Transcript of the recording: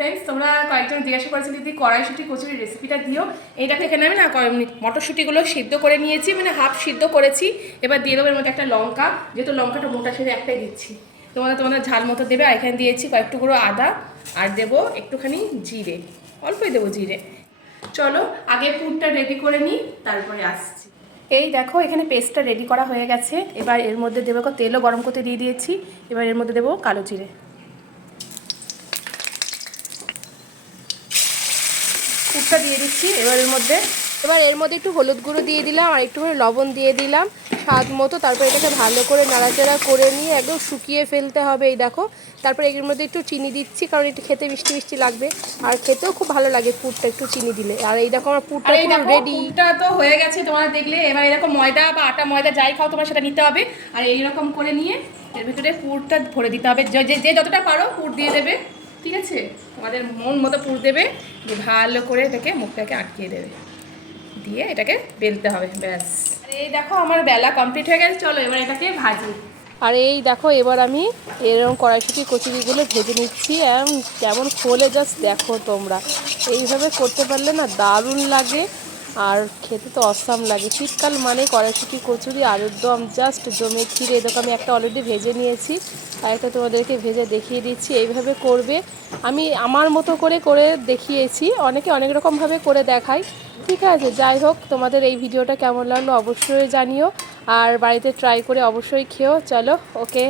Friends, তোমরা কয়েকজন জিজ্ঞাসা করেছো দিদি কড়াইশুঁটি কচুরি রেসিপিটা দিও। এই দেখো এখানে আমি না মটরশুঁটিগুলো সিদ্ধ করে নিয়েছি, মানে হাফ সিদ্ধ করেছি। এবার দিয়ে দেবো এর মধ্যে একটা লঙ্কা, যেহেতু লঙ্কাটা মোটা সেটা একটাই দিচ্ছি, তোমাদের ঝাল মতো দেবে। আর এখানে দিয়েছি কয়েক টুকরো আদা, আর দেবো একটুখানি জিরে, অল্পই দেবো জিরে। চলো আগে পুরটা রেডি করে নিই, তারপরে আসছি। এই দেখো এখানে পেস্টটা রেডি করা হয়ে গেছে। এবার এর মধ্যে দেবো, তেলও গরম করতে দিয়ে দিয়েছি। এবার এর মধ্যে দেবো কালো জিরে, পুরটা দিয়ে দিচ্ছি। এবার এর মধ্যে একটু হলুদ গুঁড়ো দিয়ে দিলাম, আর একটু করে লবণ দিয়ে দিলাম স্বাদ মতো। তারপর এটাকে ভালো করে নাড়াচাড়া করে নিয়ে একদম শুকিয়ে ফেলতে হবে। এই দেখো, তারপর এর মধ্যে একটু চিনি দিচ্ছি, কারণ একটু খেতে মিষ্টি মিষ্টি লাগবে, আর খেতেও খুব ভালো লাগে পুরটা একটু চিনি দিলে। আর এই দেখো আমার পুরটা রেডি। পুরটা তো হয়ে গেছে তোমরা দেখলে। এবার এরকম ময়দা বা আটা ময়দা যাই খাও তোমরা সেটা নিতে হবে, আর এইরকম করে নিয়ে এর ভিতরে পুরটা ভরে দিতে হবে। যে যতটা পারো পুর দিয়ে দেবে, ঠিক আছে? তোমাদের মন মতো পুর দেবে, দিয়ে ভালো করে এটাকে মুখটাকে আটকিয়ে দেবে, দিয়ে এটাকে বেলতে হবে, ব্যাস। আর এই দেখো আমার বেলা কমপ্লিট হয়ে গেছে। চলো এবার এটাকে ভাজি। আর এই দেখো এবার আমি এরকম কড়াইশুঁটি কচুরিগুলো ভেজে নিচ্ছি। কেমন ফোলে জাস্ট দেখো তোমরা। এইভাবে করতে পারলে না দারুণ লাগে, আর খেতে তো অসাম লাগে। শীতকাল মানে কড়াইশুঁটি কচুরি, আলুর দম জাস্ট জমে ক্ষীরে। দেখো আমি একটা অলরেডি ভেজে নিয়েছি, আর একটা তোমাদেরকে ভেজে দেখিয়ে দিচ্ছি। এইভাবে করবে, আমি আমার মতো করে করে দেখিয়েছি, অনেকে অনেক রকমভাবে করে দেখায়। ঠিক আছে, যাই হোক, তোমাদের এই ভিডিওটা কেমন লাগলো অবশ্যই জানিও, আর বাড়িতে ট্রাই করে অবশ্যই খেও। চলো, ওকে।